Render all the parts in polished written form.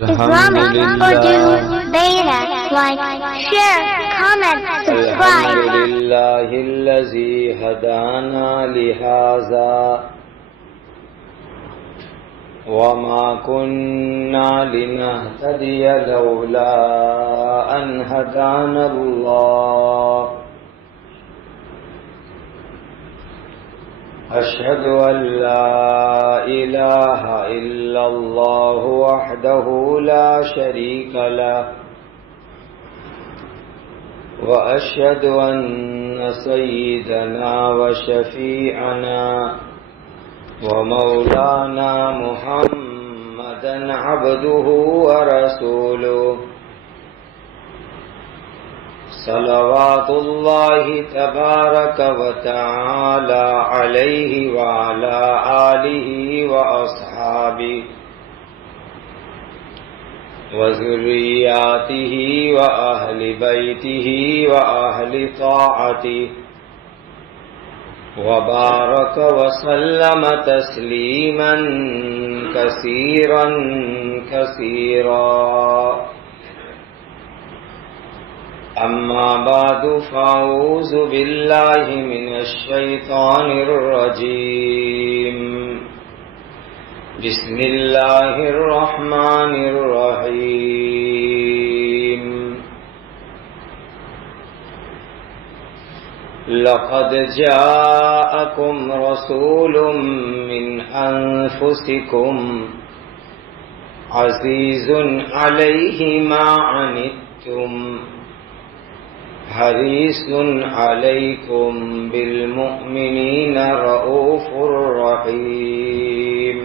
Islamic Urdu Beta. Like, share, comment, subscribe. الحمد لله الذي هدانا لهذا وما كنا لنهتدي لولا أن هدانا الله أشهد أن لا إله إلا الله وحده لا شريك له وأشهد أن سيدنا وشفيعنا ومولانا محمدا عبده ورسوله صلوات الله تبارك وتعالى عليه وعلى آله وأصحابه وذرياته وأهل بيته وأهل طاعته وبارك وسلم تسليما كثيرا كثيرا أما بعد فأعوذ بالله من الشيطان الرجيم بسم الله الرحمن الرحيم لقد جاءكم رسول من أنفسكم عزيز عليه ما عنتم حريص عليكم بالمؤمنين رؤوف رحيم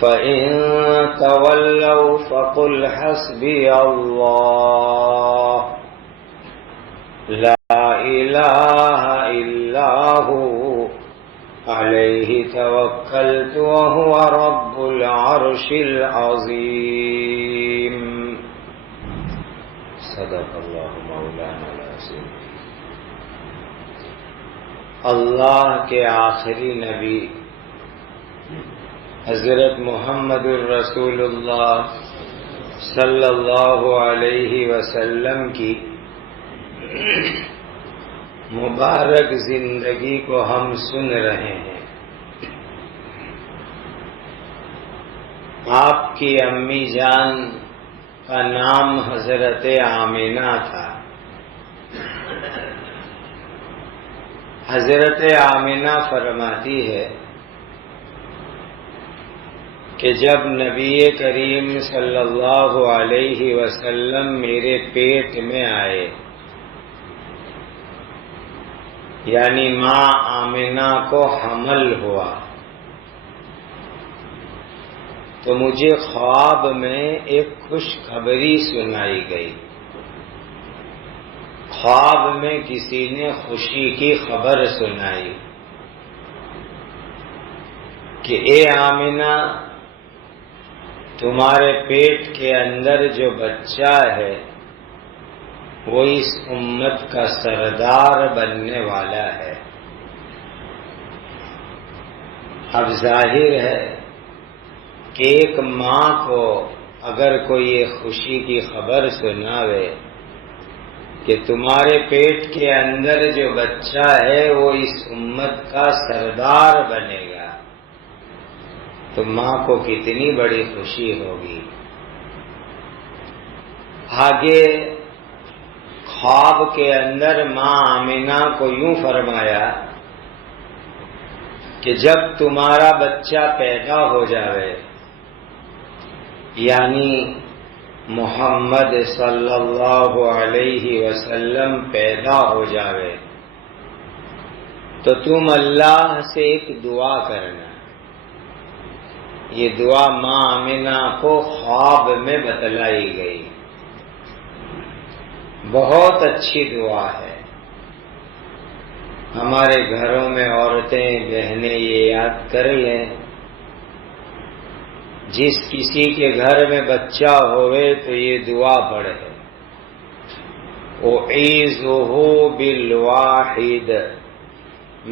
فإن تولوا فقل حسبي الله لا إله إلا هو عليه توكلت وهو رب العرش العظيم صدق اللہ مولانا العظیم۔ اللہ کے آخری نبی حضرت محمد الرسول اللہ صلی اللہ علیہ وسلم کی مبارک زندگی کو ہم سن رہے ہیں۔ آپ کی امی جان کا نام حضرت آمینہ تھا۔ حضرت آمینہ فرماتی ہے کہ جب نبی کریم صلی اللہ علیہ وسلم میرے پیٹ میں آئے، یعنی ماں آمینہ کو حمل ہوا، تو مجھے خواب میں ایک خوشخبری سنائی گئی۔ خواب میں کسی نے خوشی کی خبر سنائی کہ اے آمینہ، تمہارے پیٹ کے اندر جو بچہ ہے وہ اس امت کا سردار بننے والا ہے۔ اب ظاہر ہے کہ ایک ماں کو اگر کوئی یہ خوشی کی خبر سناوے کہ تمہارے پیٹ کے اندر جو بچہ ہے وہ اس امت کا سردار بنے گا، تو ماں کو کتنی بڑی خوشی ہوگی۔ آگے خواب کے اندر ماں آمینہ کو یوں فرمایا کہ جب تمہارا بچہ پیدا ہو جاوے، یعنی محمد صلی اللہ علیہ وسلم پیدا ہو جاوے، تو تم اللہ سے ایک دعا کرنا۔ یہ دعا ماں آمینہ کو خواب میں بتلائی گئی۔ بہت اچھی دعا ہے۔ ہمارے گھروں میں عورتیں بہنیں یہ یاد کر لیں، جس کسی کے گھر میں بچہ ہوئے تو یہ دعا پڑھے، اعیذہ بالواحد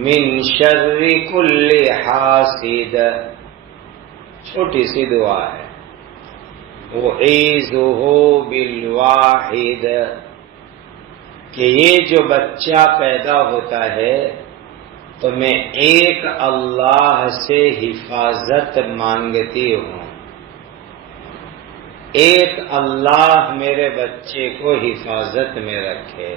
من شر کل حاسد۔ چھوٹی سی دعا ہے، اعیذہ بالواحد، کہ یہ جو بچہ پیدا ہوتا ہے تو میں ایک اللہ سے حفاظت مانگتی ہوں، ایک اللہ میرے بچے کو حفاظت میں رکھے۔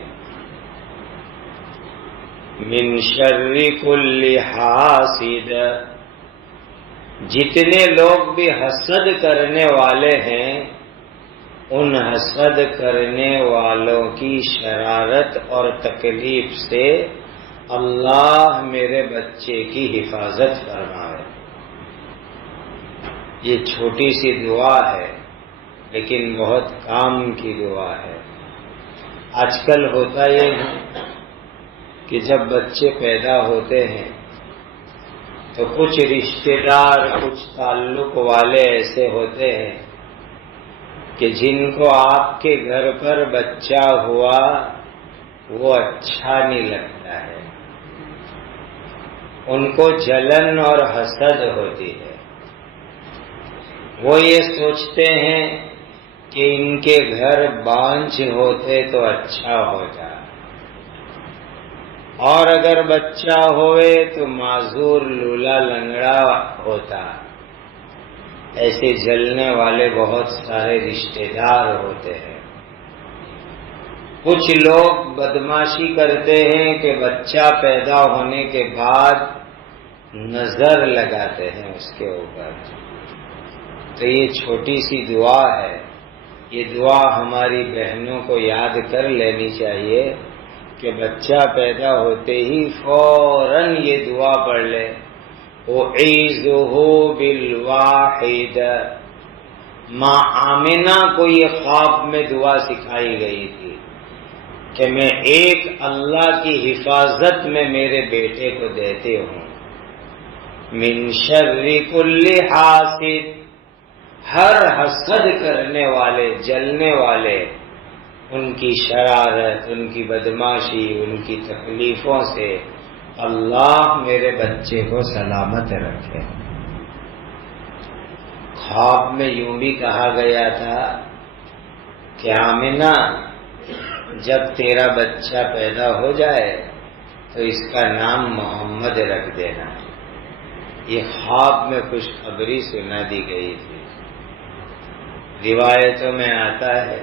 من شر کل حاسد، جتنے لوگ بھی حسد کرنے والے ہیں ان حسد کرنے والوں کی شرارت اور تکلیف سے اللہ میرے بچے کی حفاظت فرمائے۔ یہ چھوٹی سی دعا ہے لیکن بہت کام کی دعا ہے۔ آج کل ہوتا یہ ہے کہ جب بچے پیدا ہوتے ہیں تو کچھ رشتہ دار، کچھ تعلق والے ایسے ہوتے ہیں کہ جن کو آپ کے گھر پر بچہ ہوا وہ اچھا نہیں لگتا ہے، ان کو جلن اور حسد ہوتی ہے۔ وہ یہ سوچتے ہیں کہ ان کے گھر بانجھ ہوتے تو اچھا ہوتا، اور اگر بچہ ہوئے تو معذور لولا لنگڑا ہوتا۔ ایسے جلنے والے بہت سارے رشتہ دار ہوتے ہیں۔ کچھ لوگ بدماشی کرتے ہیں کہ بچہ پیدا ہونے کے بعد نظر لگاتے ہیں اس کے اوپر۔ تو یہ چھوٹی سی دعا ہے، یہ دعا ہماری بہنوں کو یاد کر لینی چاہیے کہ بچہ پیدا ہوتے ہی فوراً یہ دعا پڑھ لے، اعیذہ بالواحد۔ ماں آمنہ کو یہ خواب میں دعا سکھائی گئی تھی کہ میں ایک اللہ کی حفاظت میں میرے بیٹے کو دیتے ہوں، من شر کل حاسد، ہر حسد کرنے والے، جلنے والے، ان کی شرارت، ان کی بدماشی، ان کی تکلیفوں سے اللہ میرے بچے کو سلامت رکھے۔ خواب میں یوں بھی کہا گیا تھا کہ آمنہ جب تیرا بچہ پیدا ہو جائے تو اس کا نام محمد رکھ دینا۔ یہ خواب میں خوشخبری سنا دی گئی تھی۔ روایتوں میں آتا ہے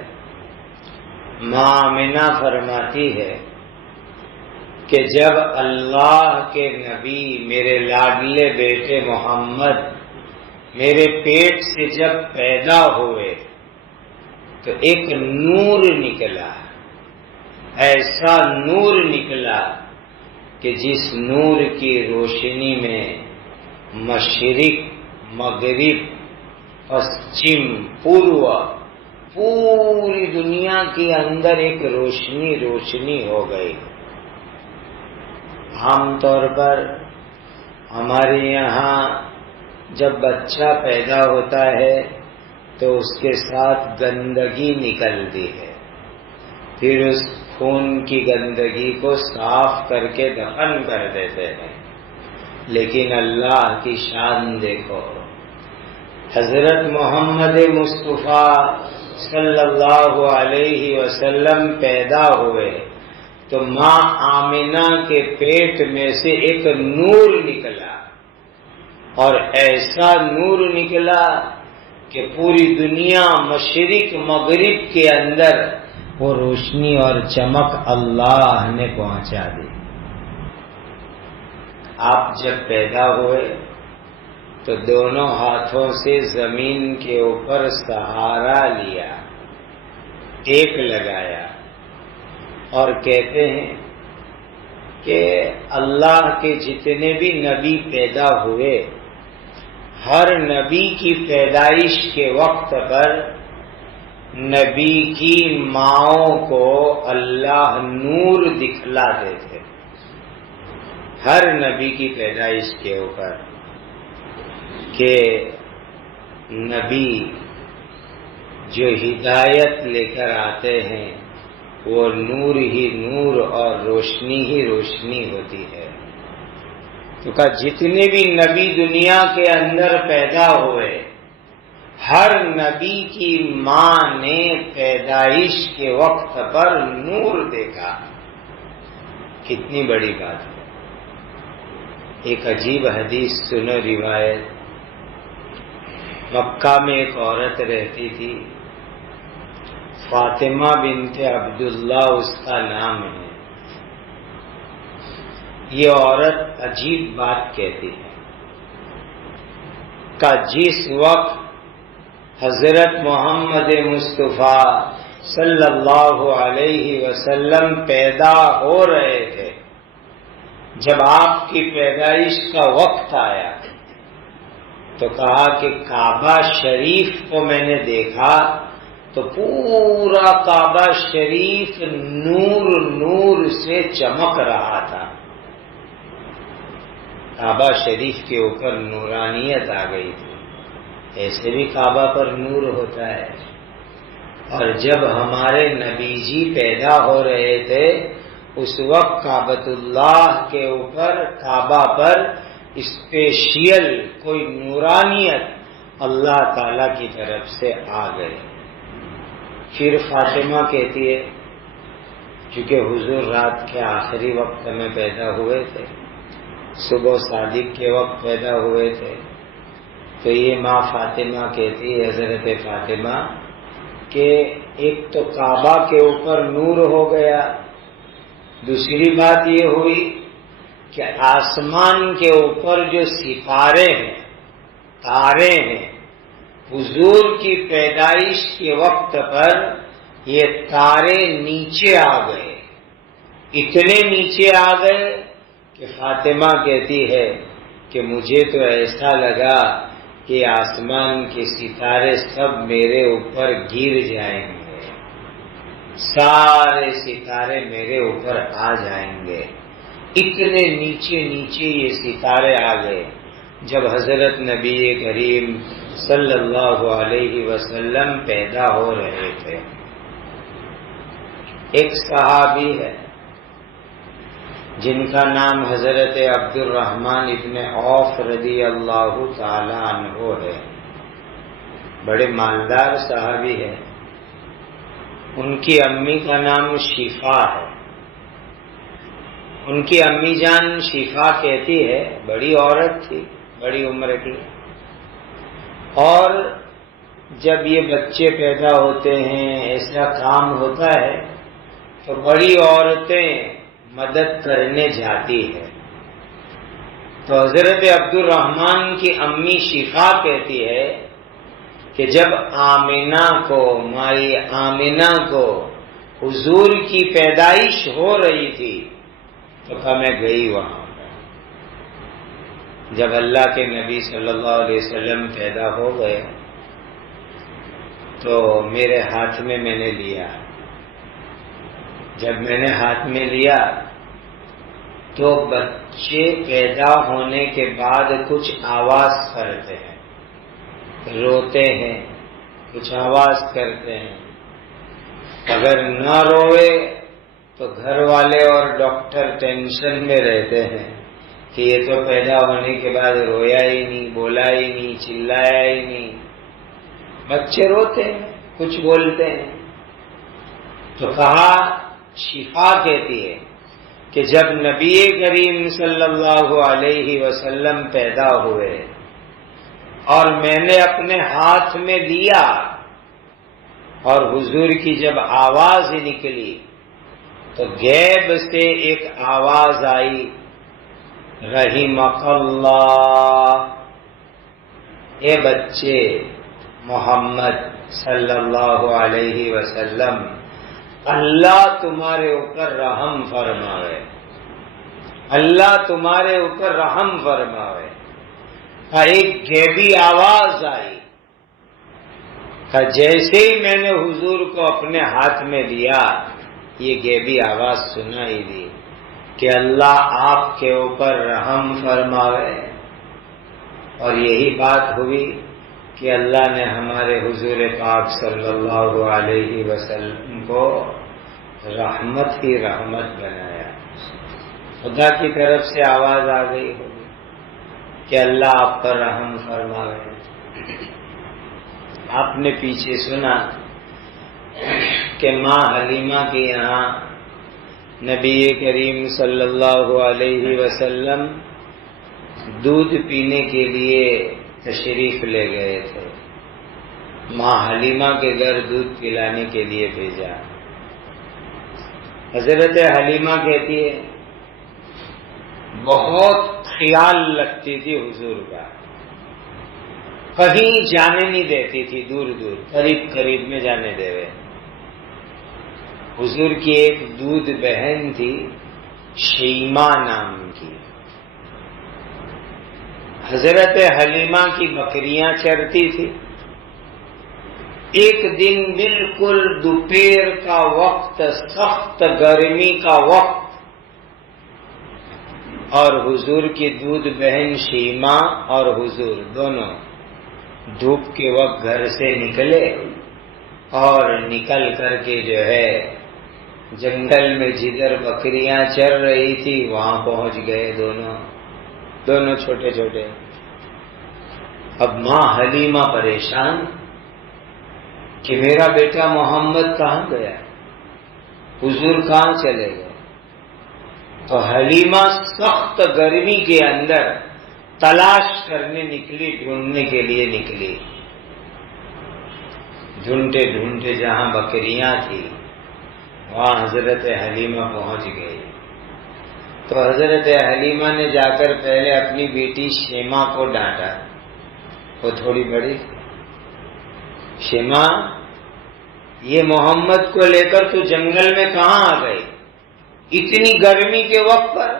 ماں آمنہ فرماتی ہے کہ جب اللہ کے نبی میرے لاڈلے بیٹے محمد میرے پیٹ سے جب پیدا ہوئے تو ایک نور نکلا، ایسا نور نکلا کہ جس نور کی روشنی میں مشرق، مغرب، پشچم، پورو، پوری دنیا کے اندر ایک روشنی روشنی ہو گئی۔ عام طور پر ہمارے یہاں جب بچہ پیدا ہوتا ہے تو اس کے ساتھ گندگی نکلتی ہے، پھر اس خون کی گندگی کو صاف کر کے دفن کر دیتے ہیں۔ لیکن اللہ کی شان دیکھو، حضرت محمد مصطفیٰ صلی اللہ علیہ وسلم پیدا ہوئے تو ماں آمنہ کے پیٹ میں سے ایک نور نکلا، اور ایسا نور نکلا کہ پوری دنیا مشرق مغرب کے اندر وہ روشنی اور چمک اللہ نے پہنچا دی۔ آپ جب پیدا ہوئے تو دونوں ہاتھوں سے زمین کے اوپر سہارا لیا، ٹیک لگایا، اور کہتے ہیں کہ اللہ کے جتنے بھی نبی پیدا ہوئے، ہر نبی کی پیدائش کے وقت پر نبی کی ماؤں کو اللہ نور دکھلاتے تھے، ہر نبی کی پیدائش کے اوپر، کہ نبی جو ہدایت لے کر آتے ہیں وہ نور ہی نور اور روشنی ہی روشنی ہوتی ہے۔ تو کہا جتنے بھی نبی دنیا کے اندر پیدا ہوئے ہر نبی کی ماں نے پیدائش کے وقت پر نور دیکھا. کتنی بڑی بات ہے. ایک عجیب حدیث سنو روایت. مکہ میں ایک عورت رہتی تھی، فاطمہ بنت عبداللہ اس کا نام ہے. یہ عورت عجیب بات کہتی ہے کہ جس وقت حضرت محمد مصطفیٰ صلی اللہ علیہ وسلم پیدا ہو رہے تھے، جب آپ کی پیدائش کا وقت آیا تو کہا کہ کعبہ شریف کو میں نے دیکھا تو پورا کعبہ شریف نور نور سے چمک رہا تھا. کعبہ شریف کے اوپر نورانیت آ گئی تھی. ایسے بھی کعبہ پر نور ہوتا ہے. اور جب ہمارے نبی جی پیدا ہو رہے تھے اس وقت کعبۃ اللہ کے اوپر، کعبہ پر اسپیشل کوئی نورانیت اللہ تعالی کی طرف سے آ گئی. پھر فاطمہ کہتی ہے چونکہ حضور رات کے آخری وقت میں پیدا ہوئے تھے، صبح صادق کے وقت پیدا ہوئے تھے، تو یہ ماں فاطمہ کہتی ہے، حضرت فاطمہ، کہ ایک تو کعبہ کے اوپر نور ہو گیا، دوسری بات یہ ہوئی کہ آسمان کے اوپر جو ستارے ہیں، تارے ہیں، حضور کی پیدائش کے وقت پر یہ تارے نیچے آ گئے. اتنے نیچے آ گئے کہ فاطمہ کہتی ہے کہ مجھے تو ایسا لگا کہ آسمان کے ستارے سب میرے اوپر گر جائیں گے، سارے ستارے میرے اوپر آ جائیں گے. اتنے نیچے نیچے یہ ستارے آ گئے جب حضرت نبی کریم صلی اللہ علیہ وسلم پیدا ہو رہے تھے. ایک صحابی ہے جن کا نام حضرت عبد الرحمن ابن عوف رضی اللہ تعالی عنہ ہے. بڑے مالدار صحابی ہے. ان کی امی کا نام شفا ہے. ان کی امی جان شفا کہتی ہے، بڑی عورت تھی، بڑی عمر کی، اور جب یہ بچے پیدا ہوتے ہیں، ایسا کام ہوتا ہے تو بڑی عورتیں مدد کرنے جاتی ہے. تو حضرت عبد الرحمن کی امی شفا کہتی ہے کہ جب آمنہ کو، مائی آمنہ کو حضور کی پیدائش ہو رہی تھی تو میں گئی وہاں. جب اللہ کے نبی صلی اللہ علیہ وسلم پیدا ہو گئے تو میرے ہاتھ میں نے لیا. جب میں نے ہاتھ میں لیا تو بچے پیدا ہونے کے بعد کچھ آواز کرتے ہیں، روتے ہیں، کچھ آواز کرتے ہیں. اگر نہ روئے تو گھر والے اور ڈاکٹر ٹینشن میں رہتے ہیں کہ یہ تو پیدا ہونے کے بعد رویا ہی نہیں، بولا ہی نہیں، چلایا ہی نہیں. بچے روتے ہیں، کچھ بولتے ہیں. تو کہا، شفا کہتی ہے کہ جب نبی کریم صلی اللہ علیہ وسلم پیدا ہوئے اور میں نے اپنے ہاتھ میں لیا اور حضور کی جب آواز نکلی تو غیب سے ایک آواز آئی، رحمک اللہ، اے بچے محمد صلی اللہ علیہ وسلم، اللہ تمہارے اوپر رحم فرماوے، اللہ تمہارے اوپر رحم فرماوے. ایک غیبی آواز آئی کہ جیسے ہی میں نے حضور کو اپنے ہاتھ میں لیا یہ غیبی آواز سنائی دی کہ اللہ آپ کے اوپر رحم فرماوے. اور یہی بات ہوئی کہ اللہ نے ہمارے حضور پاک صلی اللہ علیہ وسلم کو رحمت ہی رحمت بنایا. خدا کی طرف سے آواز آ گئی ہوگی کہ اللہ آپ پر رحم فرماوے. آپ نے پیچھے سنا کہ ماں حلیمہ کے یہاں نبی کریم صلی اللہ علیہ وسلم دودھ پینے کے لیے تشریف لے گئے تھے. ماں حلیمہ کے گھر دودھ پلانے کے لیے بھیجا. حضرت حلیمہ کہتی ہے بہت خیال رکھتی تھی حضور کا، کہیں جانے نہیں دیتی تھی، دور دور قریب قریب میں جانے دے رہے. حضور کی ایک دودھ بہن تھی شیما نام کی. حضرت حلیمہ کی بکریاں چرتی تھی. ایک دن بالکل دوپہر کا وقت، سخت گرمی کا وقت، اور حضور کی دودھ بہن شیما اور حضور دونوں دھوپ کے وقت گھر سے نکلے اور نکل کر کے جو ہے جنگل میں جدھر بکریاں چر رہی تھی وہاں پہنچ گئے دونوں چھوٹے چھوٹے. اب ماں حلیمہ پریشان کہ میرا بیٹا محمد کہاں گیا، حضور کہاں چلے گئے. تو حلیمہ سخت گرمی کے اندر تلاش کرنے نکلی، ڈھونڈنے کے لیے نکلی. ڈھونڈتے ڈھونڈتے جہاں بکریاں تھی وہاں حضرت حلیمہ پہنچ گئی. تو حضرت حلیمہ نے جا کر پہلے اپنی بیٹی شیما کو ڈانٹا، وہ تھوڑی بڑی. شیما، یہ محمد کو لے کر تو جنگل میں کہاں آ گئی اتنی گرمی کے وقت پر؟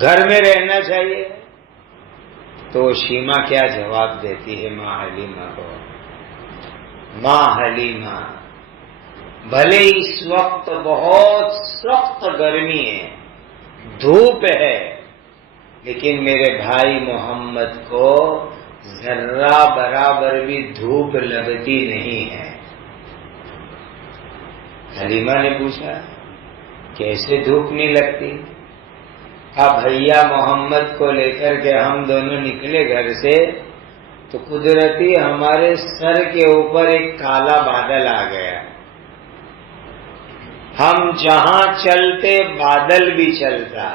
گھر میں رہنا چاہیے. تو شیما کیا جواب دیتی ہے ماں حلیمہ کو؟ ماں حلیمہ، بھلے اس وقت بہت سخت گرمی ہے، دھوپ ہے، لیکن میرے بھائی محمد کو ذرہ برابر بھی دھوپ لگتی نہیں ہے. حلیمہ نے پوچھا کیسے دھوپ نہیں لگتی؟ کہا بھیا محمد کو لے کر کے ہم دونوں نکلے گھر سے تو قدرتی ہمارے سر کے اوپر ایک کالا بادل آ گیا. ہم جہاں چلتے بادل بھی چلتا،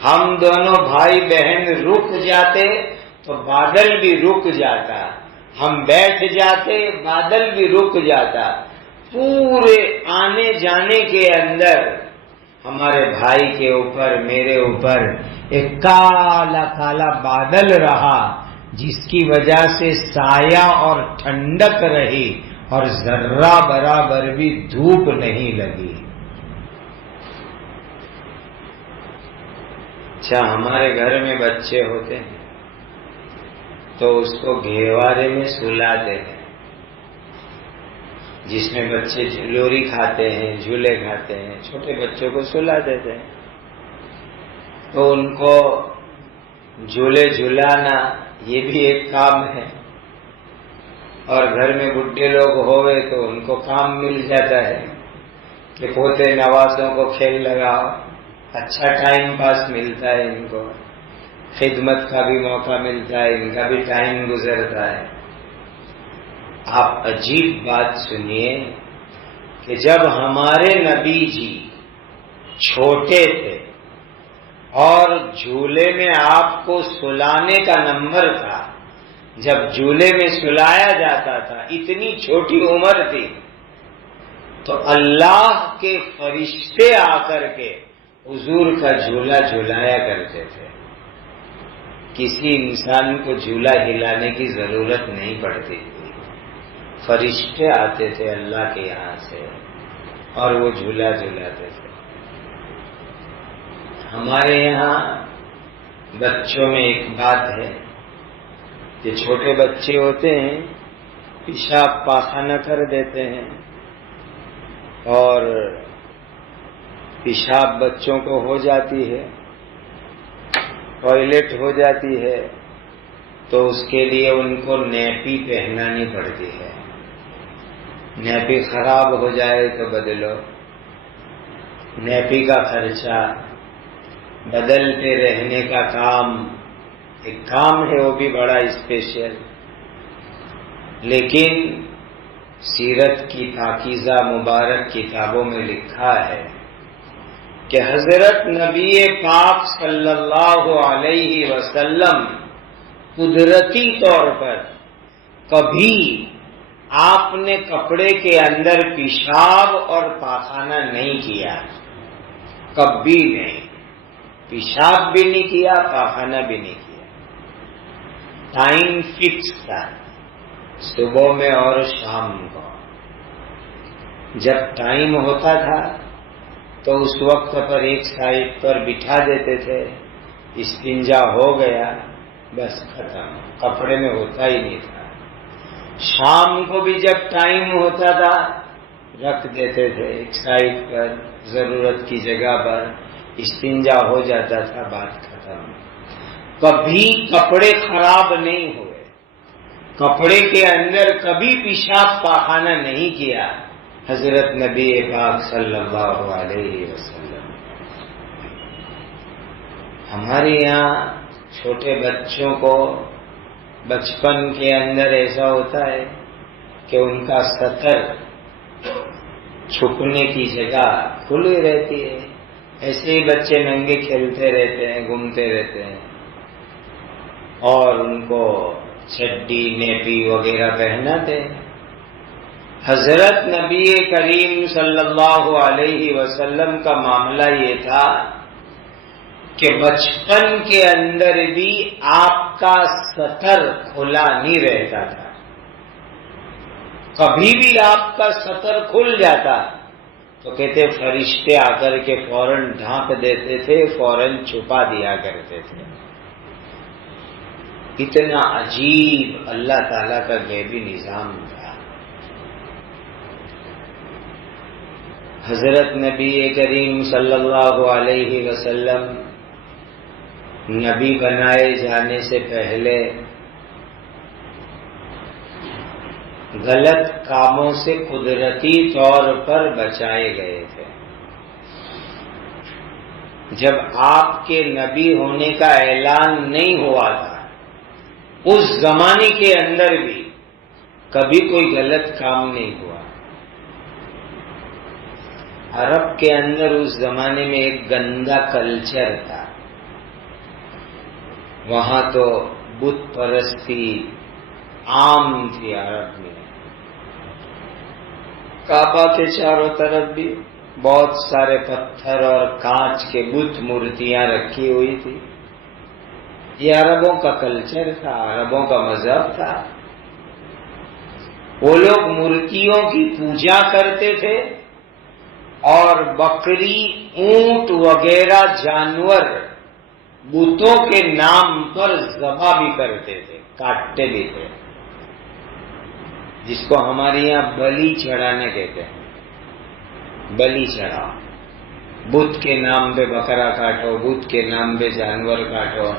ہم دونوں بھائی بہن رک جاتے تو بادل بھی رک جاتا، ہم بیٹھ جاتے بادل بھی رک جاتا. پورے آنے جانے کے اندر ہمارے بھائی کے اوپر، میرے اوپر ایک کالا کالا بادل رہا، جس کی وجہ سے سایہ اور ٹھنڈک رہی اور ذرہ برابر بھی دھوپ نہیں لگی. اچھا، ہمارے گھر میں بچے ہوتے ہیں تو اس کو گہوارے میں سلاتے ہیں، جس میں بچے لوری کھاتے ہیں، جھولے کھاتے ہیں، چھوٹے بچوں کو سلا دیتے ہیں. تو ان کو جھولے جھلانا یہ بھی ایک کام ہے، اور گھر میں بڈھے لوگ ہوئے تو ان کو کام مل جاتا ہے کہ پوتے نوازوں کو کھیل لگاؤ. اچھا ٹائم پاس ملتا ہے، ان کو خدمت کا بھی موقع ملتا ہے، ان کا بھی ٹائم گزرتا ہے. آپ عجیب بات سنیے کہ جب ہمارے نبی جی چھوٹے تھے اور جھولے میں آپ کو سلانے کا نمبر تھا، جب جھولے میں سلایا جاتا تھا اتنی چھوٹی عمر تھی تو اللہ کے فرشتے آ کر کے حضور کا جھولا جھلایا کرتے تھے. کسی انسان کو جھولا ہلانے کی ضرورت نہیں پڑتی تھی، فرشتے آتے تھے اللہ کے یہاں سے اور وہ جھولا جھلاتے تھے. ہمارے یہاں بچوں میں ایک بات ہے کہ چھوٹے بچے ہوتے ہیں پیشاب پاخانہ کر دیتے ہیں، اور پیشاب بچوں کو ہو جاتی ہے، ٹوائلٹ ہو جاتی ہے، تو اس کے لیے ان کو نیپی پہنانی پڑتی ہے. نیپی خراب ہو جائے تو بدلو. نیپی کا خرچہ، بدلتے رہنے کا کام، ایک کام ہے وہ بھی بڑا اسپیشل. لیکن سیرت کی پاکیزہ مبارک کتابوں میں لکھا ہے کہ حضرت نبی پاک صلی اللہ علیہ وسلم قدرتی طور پر کبھی آپ نے کپڑے کے اندر پیشاب اور پاخانہ نہیں کیا، کبھی نہیں، پیشاب بھی نہیں کیا، پاخانہ بھی نہیں کیا۔ ٹائم فکس تھا، صبح میں اور شام کو۔ جب ٹائم ہوتا تھا تو اس وقت پر ایک سائڈ پر بٹھا دیتے تھے، استنجا ہو گیا، بس ختم، کپڑے میں ہوتا ہی نہیں تھا۔ شام کو بھی جب ٹائم ہوتا تھا رکھ دیتے تھے ایک سائڈ پر، ضرورت کی جگہ پر، استنجا ہو جاتا تھا، بات ختم۔ کبھی کپڑے خراب نہیں ہوئے، کپڑے کے اندر کبھی پیشاب پاخانہ نہیں کیا حضرت نبی پاک صلی اللہ علیہ وسلم۔ ہمارے یہاں چھوٹے بچوں کو بچپن کے اندر ایسا ہوتا ہے کہ ان کا سطر چھپنے کی جگہ کھلی رہتی ہے، ایسے ہی بچے ننگے کھیلتے رہتے ہیں، گھومتے رہتے ہیں، اور ان کو چڈی نیپی وغیرہ پہناتے ہیں۔ حضرت نبی کریم صلی اللہ علیہ وسلم کا معاملہ یہ تھا کہ بچپن کے اندر بھی آپ کا سطر کھلا نہیں رہتا تھا، کبھی بھی آپ کا سطر کھل جاتا تو کہتے فرشتے آ کر کے فوراً ڈھانپ دیتے تھے، فوراً چھپا دیا کرتے تھے۔ اتنا عجیب اللہ تعالیٰ کا غیبی نظام تھا۔ حضرت نبی کریم صلی اللہ علیہ وسلم نبی بنائے جانے سے پہلے غلط کاموں سے قدرتی طور پر بچائے گئے تھے۔ جب آپ کے نبی ہونے کا اعلان نہیں ہوا تھا، اس زمانے کے اندر بھی کبھی کوئی غلط کام نہیں ہوا۔ عرب کے اندر اس زمانے میں ایک گندا کلچر تھا، وہاں تو بت پرستی عام تھی عرب میں۔ کعبہ کے چاروں طرف بھی بہت سارے پتھر اور کانچ کے بت مورتیاں رکھی ہوئی تھی۔ یہ عربوں کا کلچر تھا، عربوں کا مذہب تھا۔ وہ لوگ مورتیوں کی پوجا کرتے تھے اور بکری، اونٹ وغیرہ جانور بتوں کے نام پر ذبح بھی کرتے تھے، کاٹتے بھی تھے، جس کو ہمارے یہاں بلی چڑھانا کہتے ہیں۔ بلی چڑھاؤ، بت کے نام پہ بکرا کاٹو، بت کے نام پہ جانور کاٹو،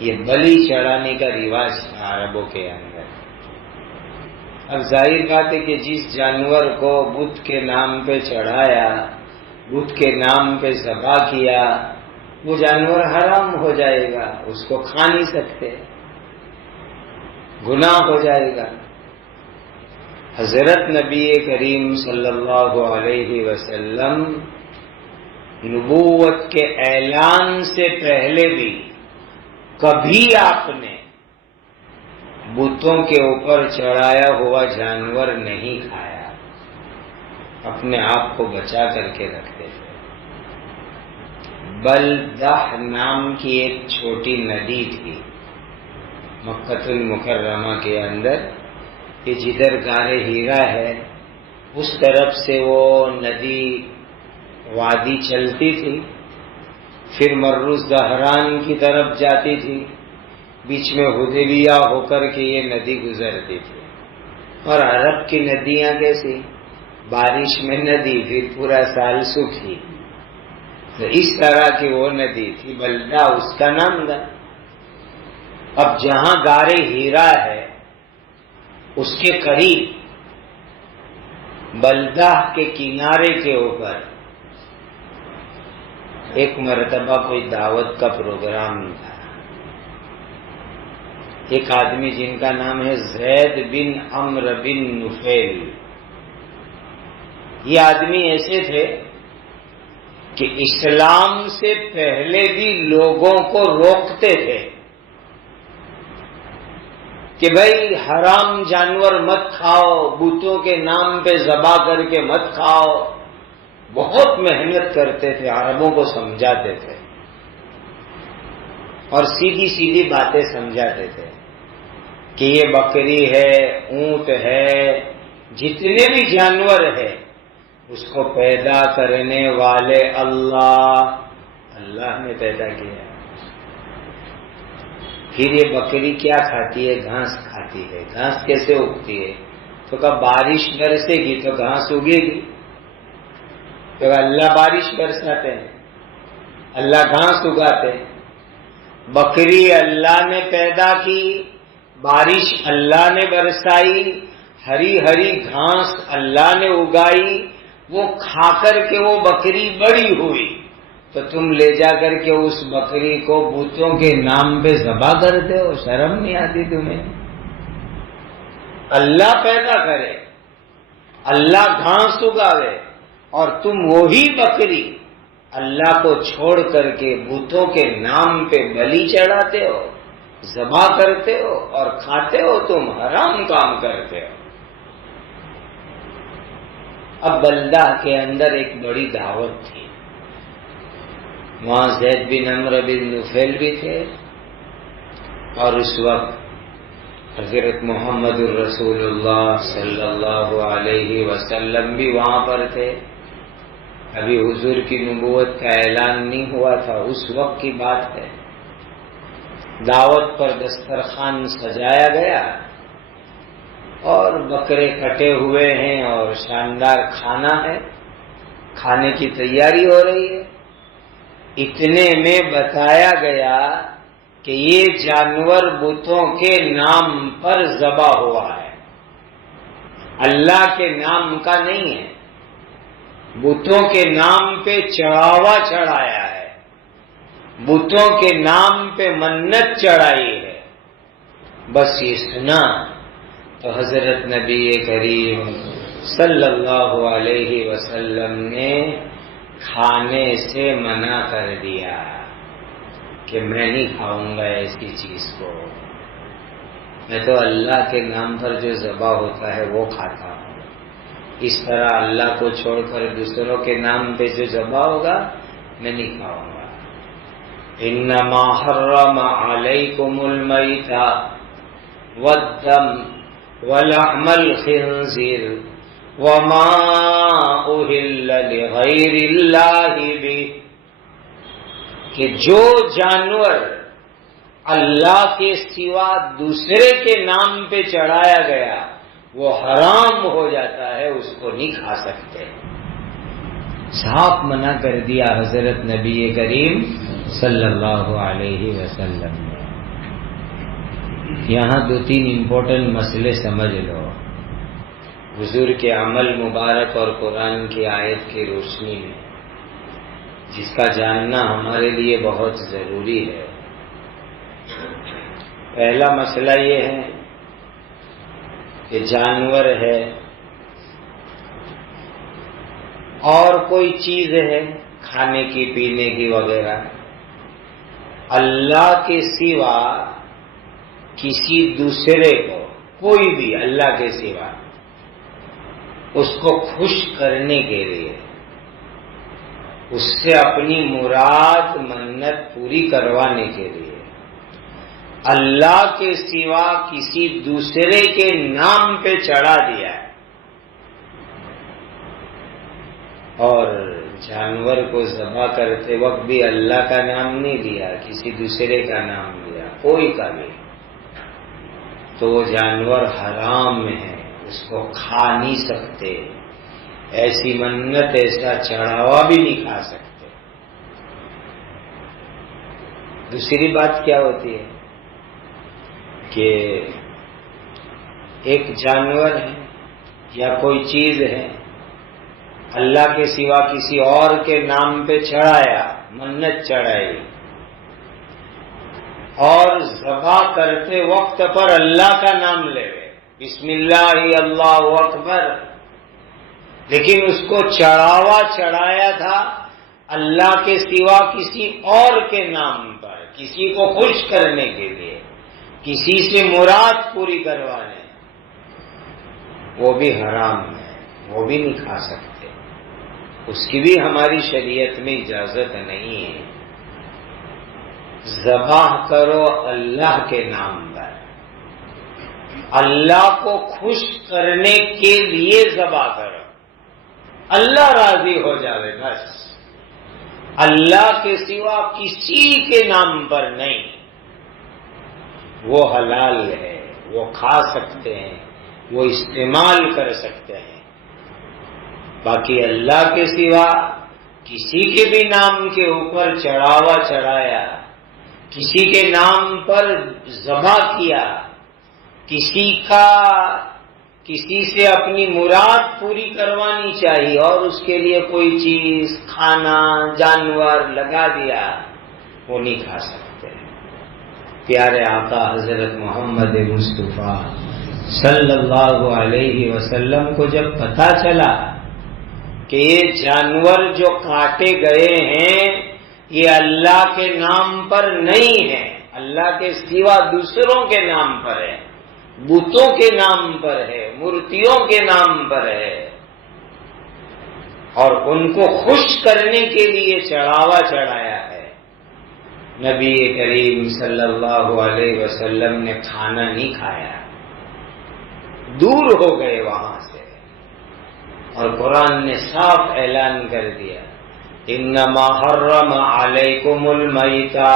یہ بلی چڑھانے کا رواج تھا عربوں کے اندر۔ اب ظاہر بات ہے کہ جس جانور کو بت کے نام پہ چڑھایا، بت کے نام پہ ذبح کیا، وہ جانور حرام ہو جائے گا، اس کو کھا نہیں سکتے، گناہ ہو جائے گا۔ حضرت نبی کریم صلی اللہ علیہ وسلم نبوت کے اعلان سے پہلے بھی کبھی آپ نے بتوں کے اوپر چڑھایا ہوا جانور نہیں کھایا، اپنے آپ کو بچا کر کے رکھتے تھے۔ بلدہ نام کی ایک چھوٹی ندی تھی مکہ المکرمہ کے اندر، کہ جدھر غار ہیرا ہے اس طرف سے وہ ندی وادی چلتی تھی، پھر مر زہران کی طرف جاتی تھی، بیچ میں حدیبیہ ہو کر کے یہ ندی گزرتی تھی۔ اور عرب کی ندیاں کیسی؟ بارش میں ندی، پھر پورا سال سوکھی، تو اس طرح کی وہ ندی تھی، بلدہ اس کا نام تھا۔ اب جہاں غار ہیرا ہے اس کے قریب بلدہ کے کنارے کے اوپر ایک مرتبہ کوئی دعوت کا پروگرام تھا۔ ایک آدمی جن کا نام ہے زید بن عمرو بن نفیل، یہ آدمی ایسے تھے کہ اسلام سے پہلے بھی لوگوں کو روکتے تھے کہ بھائی حرام جانور مت کھاؤ، بتوں کے نام پہ ذبح کر کے مت کھاؤ. بہت محنت کرتے تھے، عربوں کو سمجھاتے تھے اور سیدھی سیدھی باتیں سمجھاتے تھے کہ یہ بکری ہے، اونٹ ہے، جتنے بھی جانور ہے اس کو پیدا کرنے والے اللہ نے پیدا کیا. پھر یہ بکری کیا کھاتی ہے؟ گھاس کھاتی ہے. گھاس کیسے اگتی ہے؟ تو کہا بارش برسے گی تو گھاس اگے گی. تو اللہ بارش برساتے ہیں، اللہ گھاس اگاتے ہیں. بکری اللہ نے پیدا کی، بارش اللہ نے برسائی، ہری ہری گھاس اللہ نے اگائی، وہ کھا کر کے وہ بکری بڑی ہوئی. تو تم لے جا کر کے اس بکری کو بتوں کے نام پہ ذبح کرتے ہو، شرم نہیں آتی تمہیں؟ اللہ پیدا کرے، اللہ گھاس اگاوے اور تم وہی بکری اللہ کو چھوڑ کر کے بتوں کے نام پہ بلی چڑھاتے ہو، ذبح کرتے ہو اور کھاتے ہو. تم حرام کام کرتے ہو. اب بلدہ کے اندر ایک بڑی دعوت تھی، وہاں زید بن عمرو بن نفیل بھی تھے اور اس وقت حضرت محمد الرسول اللہ صلی اللہ علیہ وسلم بھی وہاں پر تھے. ابھی حضور کی نبوت کا اعلان نہیں ہوا تھا، اس وقت کی بات ہے. دعوت پر دسترخوان سجایا گیا اور بکرے کٹے ہوئے ہیں اور شاندار کھانا ہے، کھانے کی تیاری ہو رہی ہے. اتنے میں بتایا گیا کہ یہ جانور بتوں کے نام پر ذبح ہوا ہے، اللہ کے نام کا نہیں ہے. بتوں کے نام پہ چڑھاوا چڑھایا ہے، بتوں کے نام پہ منت چڑھائی ہے. بس یہ سنا تو حضرت نبی کریم صلی اللہ علیہ وسلم نے کھانے سے منع کر دیا کہ میں نہیں کھاؤں گا ایسی چیز کو، میں تو اللہ کے نام پر جو ذبح ہوتا ہے وہ کھاتا ہوں. اس طرح اللہ کو چھوڑ کر دوسروں کے نام پہ جو ذبح ہوگا میں نہیں کھاؤں گا. انما حرم علیکم المیت والدم ولحم الخنزیر وما اہل لغیر اللہ بہ، کہ جو جانور اللہ کے سوا دوسرے کے نام پہ چڑھایا گیا وہ حرام ہو جاتا ہے، اس کو نہیں کھا سکتے. صاف منع کر دیا حضرت نبی کریم صلی اللہ علیہ وسلم نے. یہاں 2-3 امپورٹنٹ مسئلے سمجھ لو حضور کے عمل مبارک اور قرآن کی آیت کی روشنی میں، جس کا جاننا ہمارے لیے بہت ضروری ہے. پہلا مسئلہ یہ ہے کہ جانور ہے اور کوئی چیز ہے کھانے کی پینے کی وغیرہ، اللہ کے سوا کسی دوسرے کو، کوئی بھی اللہ کے سوا، اس کو خوش کرنے کے لیے، اس سے اپنی مراد منت پوری کروانے کے لیے اللہ کے سوا کسی دوسرے کے نام پہ چڑھا دیا ہے. اور جانور کو ذبح کرتے وقت بھی اللہ کا نام نہیں لیا، کسی دوسرے کا نام لیا، کوئی کا بھی، تو وہ جانور حرام ہے، اس کو کھا نہیں سکتے. ایسی منت، ایسا چڑھاوا بھی نہیں کھا سکتے. دوسری بات کیا ہوتی ہے کہ ایک جانور ہے یا کوئی چیز ہے، اللہ کے سوا کسی اور کے نام پہ چڑھایا، منت چڑھائی، اور ذبح کرتے وقت پر اللہ کا نام لے بسم اللہ اللہ اکبر، لیکن اس کو چڑھاوا چڑھایا تھا اللہ کے سوا کسی اور کے نام پر، کسی کو خوش کرنے کے لیے، کسی سے مراد پوری کروانے، وہ بھی حرام ہے، وہ بھی نہیں کھا سکتے، اس کی بھی ہماری شریعت میں اجازت نہیں ہے۔ ذبح کرو اللہ کے نام پر، اللہ کو خوش کرنے کے لیے ذبح کرو، اللہ راضی ہو جائے بس، اللہ کے سوا کسی کے نام پر نہیں۔ وہ حلال ہے، وہ کھا سکتے ہیں، وہ استعمال کر سکتے ہیں، باقی اللہ کے سوا کسی کے بھی نام کے اوپر چڑھاوا چڑھایا، کسی کے نام پر ذبح کیا، کسی سے اپنی مراد پوری کروانی چاہیے اور اس کے لیے کوئی چیز کھانا جانور لگا دیا، وہ نہیں کھا سکتے۔ پیارے آقا حضرت محمد مصطفیٰ صلی اللہ علیہ وسلم کو جب پتہ چلا کہ یہ جانور جو کاٹے گئے ہیں یہ اللہ کے نام پر نہیں ہے، اللہ کے سوا دوسروں کے نام پر ہے، بتوں کے نام پر ہے، مورتیوں کے نام پر ہے، اور ان کو خوش کرنے کے لیے چڑھاوا چڑھایا ہے، نبی کریم صلی اللہ علیہ وسلم نے کھانا نہیں کھایا، دور ہو گئے وہاں سے، اور قرآن نے صاف اعلان کر دیا انما حرم علیکم المیتہ،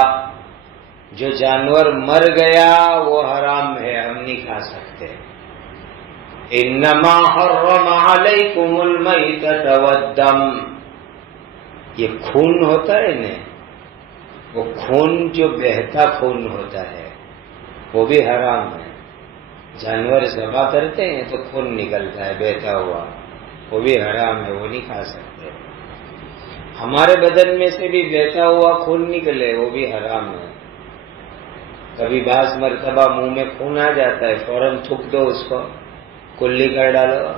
جو جانور مر گیا وہ حرام ہے، ہم نہیں کھا سکتے۔ انما حرم علیکم المیتۃ والدم، یہ خون ہوتا ہے نا، وہ خون جو بہتا خون ہوتا ہے وہ بھی حرام ہے، جانور ذبح کرتے ہیں تو خون نکلتا ہے بہتا ہوا، وہ بھی حرام ہے، وہ نہیں کھا سکتے۔ ہمارے بدن میں سے بھی بہتا ہوا خون نکلے وہ بھی حرام ہے، کبھی بعض مرتبہ منہ میں خون آ جاتا ہے فوراً تھوک دو، اس کو کلی کر ڈالو،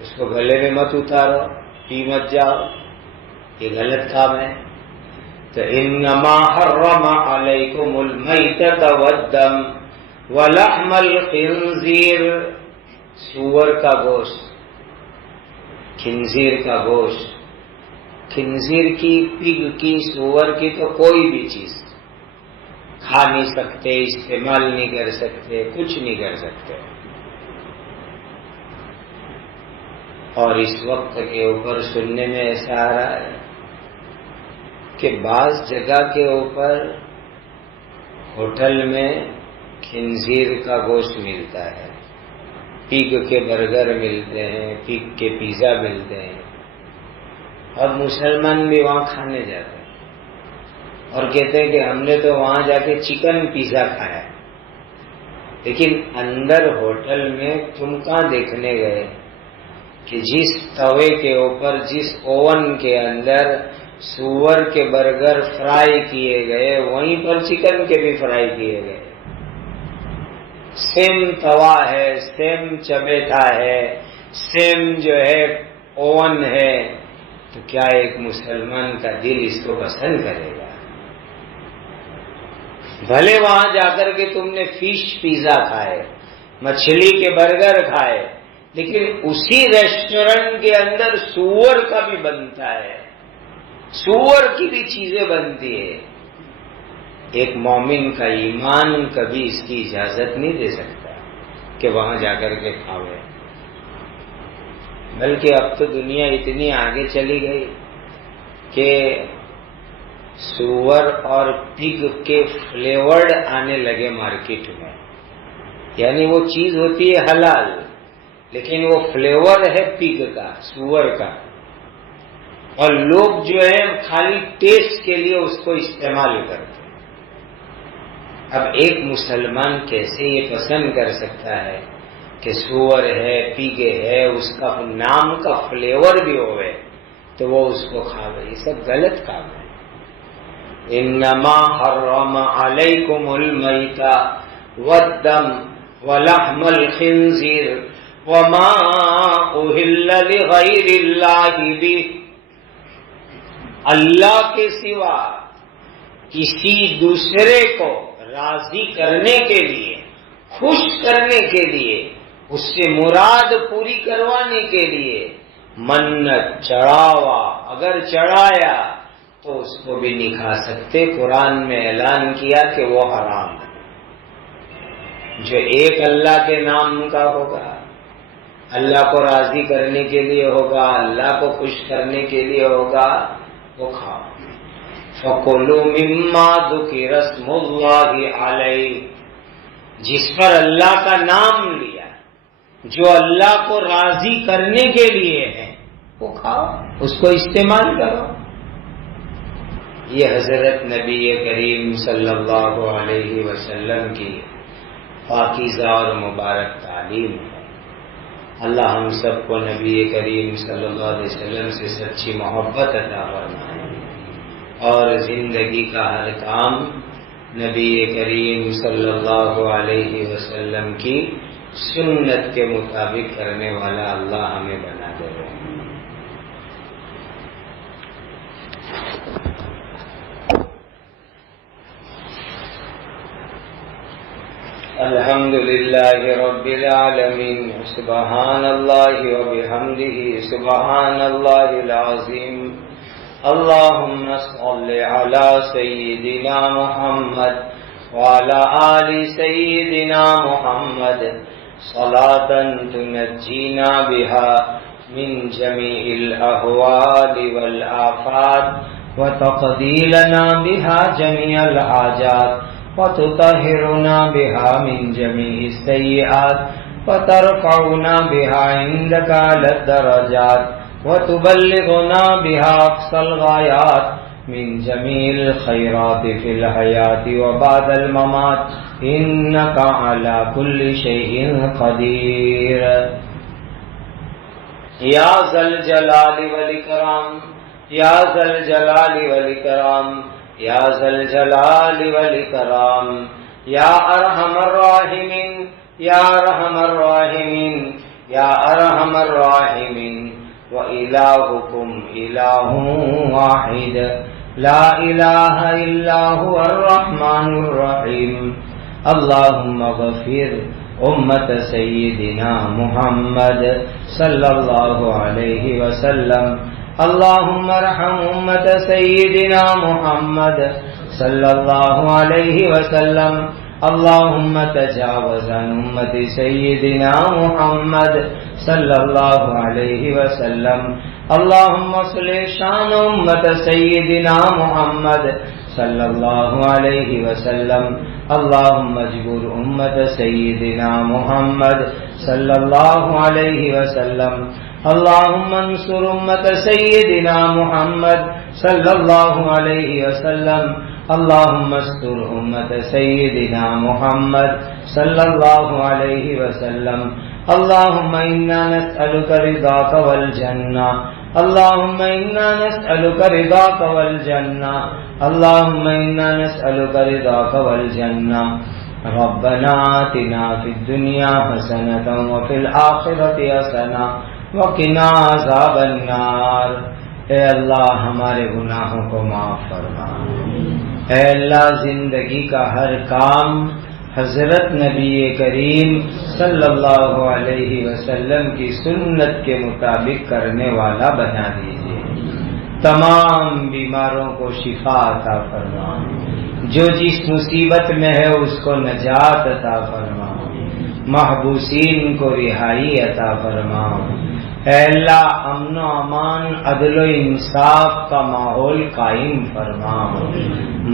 اس کو گلے میں مت اتارو، پی مت جاؤ، یہ غلط کام ہے۔ تو انما حرم علیکم المیتۃ والدم ولحم الخنزیر، سور کا گوشت، خنزیر کا گوشت، خنزیر کی، پگ کی، سور کی تو کوئی بھی چیز کھا نہیں سکتے، استعمال نہیں کر سکتے، کچھ نہیں کر سکتے۔ اور اس وقت کے اوپر سننے میں ایسا آ رہا ہے کہ بعض جگہ کے اوپر ہوٹل میں خنزیر کا گوشت ملتا ہے، پگ کے برگر ملتے ہیں، پگ کے پیزا ملتے ہیں، اور مسلمان بھی وہاں کھانے جاتے ہیں اور کہتے ہیں کہ ہم نے تو وہاں جا کے چکن پیزا کھایا، لیکن اندر ہوٹل میں تم کہاں دیکھنے گئے کہ جس توے کے اوپر، جس اوون کے اندر سور کے برگر فرائی کیے گئے وہیں پر چکن کے بھی فرائی کیے گئے، سیم توا ہے، سیم چمیٹا ہے، سیم جو ہے اوون ہے، تو کیا ایک مسلمان کا دل اس کو پسند کرے گا؟ بھلے وہاں جا کر کے تم نے فش پیزا کھائے، مچھلی کے برگر کھائے، لیکن اسی ریسٹورنٹ کے اندر سور کا بھی بنتا ہے، سور کی بھی چیزیں بنتی ہے۔ ایک مومن کا ایمان کبھی اس کی اجازت نہیں دے سکتا کہ وہاں جا کر کے کھاوے، بلکہ اب تو دنیا اتنی آگے چلی گئی کہ سور اور پگ کے فلیورڈ آنے لگے مارکیٹ میں، یعنی وہ چیز ہوتی ہے حلال لیکن وہ فلیور ہے پگ کا، سور کا، اور لوگ جو ہے خالی ٹیسٹ کے لیے اس کو استعمال کرتے ہیں۔ اب ایک مسلمان کیسے یہ پسند کر سکتا ہے کہ سور ہے، پگ ہے، اس کا نام کا فلیور بھی ہوئے تو وہ اس کو کھاوے؟ یہ سب غلط کام ہے۔ انما حرم علیکم المیت والدم ولحم الخنزیر وما اہل لغیر اللہ بہ، اللہ کے سوا کسی دوسرے کو راضی کرنے کے لیے، خوش کرنے کے لیے، اس سے مراد پوری کروانے کے لیے منت چڑھاوا اگر چڑھایا تو اس کو بھی نہیں کھا سکتے۔ قرآن میں اعلان کیا کہ وہ حرام ہے۔ جو ایک اللہ کے نام کا ہوگا، اللہ کو راضی کرنے کے لیے ہوگا، اللہ کو خوش کرنے کے لیے ہوگا، وہ کھاؤ۔ فَكُلُوا مِمَّا ذُكِرَ اسْمُ اللَّهِ عَلَيْهِ، جس پر اللہ کا نام لیا، جو اللہ کو راضی کرنے کے لیے ہے، وہ کھاؤ، اس کو استعمال کرو۔ یہ حضرت نبی کریم صلی اللہ علیہ وسلم کی پاکیزہ اور مبارک تعلیم ہے۔ اللہ ہم سب کو نبی کریم صلی اللہ علیہ وسلم سے سچی محبت عطا فرمائے اور زندگی کا ہر کام نبی کریم صلی اللہ علیہ وسلم کی سنت کے مطابق کرنے والا اللہ ہمیں بنا دے۔ الحمد للہ رب العالمین، سبحان اللہ وبحمدہ، سبحان اللہ العظیم۔ اللہم صل علی سیدنا محمد وعلی آل سیدنا محمد صلاۃ تنجینا بہا من جمیع الاحوال والآفات وتقضی لنا بہا جمیع الحاجات وتطهرنا بها من جميع السيئات وترفعنا بها عندك على الدرجات وتبلغنا بها أقصى الغايات من جميع الخيرات في الحياة وبعد الممات إنك على كل شيء قدير يا ذا الجلال والإكرام، يا ذا الجلال والإكرام، یا ذا الجلال والاکرام، یا ارحم الراحمین، یا ارحم الراحمین، یا ارحم الراحمین، وإلہکم الہ واحد لا الہ الا هو الرحمن الرحیم۔ اللہم اغفر امت سیدنا محمد صلی اللہ علیہ وسلم، اللہم ارحم امت سیدنا محمد صلی اللہ علیہ وسلم، اللہم تجاوز عن امت سیدنا محمد صلی اللہ علیہ وسلم، اللہم اصلح شان امت سیدنا محمد صلی اللہ علیہ وسلم، اللہم اجبر امت سیدنا محمد صلی اللہ علیہ وسلم، اللہم انصر امت سیدنا محمد صلی اللہ علیہ وسلم، اللہم استر امت سیدنا محمد صلی اللہ علیہ وسلم، اللہم انا نسألک رضاک والجنہ، اللہم انا نسألک رضاک والجنہ، اللہم انا نسألک رضاک والجنہ۔ ربنا آتنا فی الدنیا حسنۃ وفی الآخرۃ حسنۃ وقنا عذاب النار۔ اے اللہ ہمارے گناہوں کو معاف فرما، اے اللہ زندگی کا ہر کام حضرت نبی کریم صلی اللہ علیہ وسلم کی سنت کے مطابق کرنے والا بنا دیجیے، تمام بیماروں کو شفا عطا فرما، جو جس مصیبت میں ہے اس کو نجات عطا فرما، محبوسین کو رہائی عطا فرما، اے اللہ امن و امان، عدل و انصاف کا ماحول قائم فرما،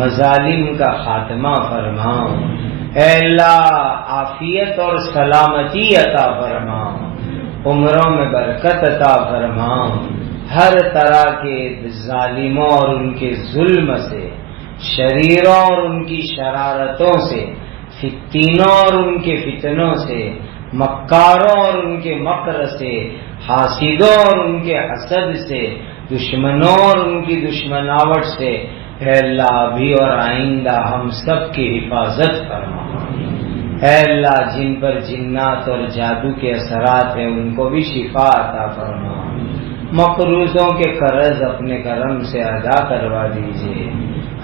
مظالم کا خاتمہ فرما، اے اللہ عافیت اور سلامتی عطا فرما، عمروں میں برکت عطا فرما، ہر طرح کے ظالموں اور ان کے ظلم سے، شریروں اور ان کی شرارتوں سے، فتنوں اور ان کے فتنوں سے، مکاروں اور ان کے مکر سے، حاسدوں اور ان کے حسد سے، دشمنوں اور ان کی دشمناوٹ سے، اے اللہ ابھی اور آئندہ ہم سب کی حفاظت فرما۔ اے اللہ جن پر جنات اور جادو کے اثرات ہیں ان کو بھی شفا عطا فرما۔ مقروضوں کے قرض اپنے کرم سے ادا کروا دیجیے۔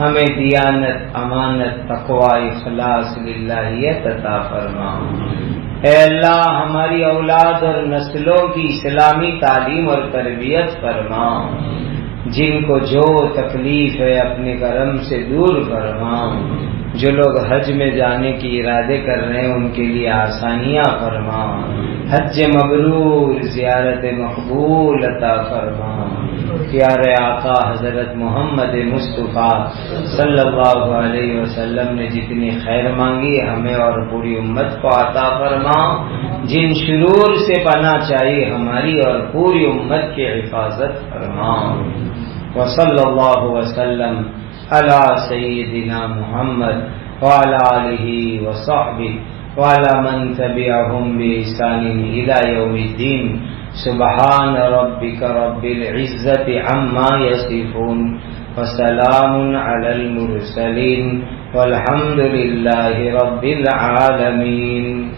ہمیں دیانت، امانت، تقوی، اخلاص، للہیت عطا فرما۔ اے اللہ ہماری اولاد اور نسلوں کی اسلامی تعلیم اور تربیت فرما۔ جن کو جو تکلیف ہے اپنے کرم سے دور فرما۔ جو لوگ حج میں جانے کی ارادے کر رہے ہیں ان کے لیے آسانیاں فرما۔ حج مبرور، زیارت مقبول عطا فرما۔ پیارے آقا حضرت محمد مصطفیٰ صلی اللہ علیہ وسلم نے جتنی خیر مانگی ہمیں اور پوری امت کو عطا فرما۔ جن شرور سے پناہ چاہیے ہماری اور پوری امت کی حفاظت فرما۔ وصلی اللہ وسلم علی سیدنا محمد وعلی آلہ وصحبہ وعلی من تبعہم بإحسان الی یوم الدین۔ سبحان ربک رب العزت عما یصفون وسلام علی المرسلین والحمد للہ رب العالمین۔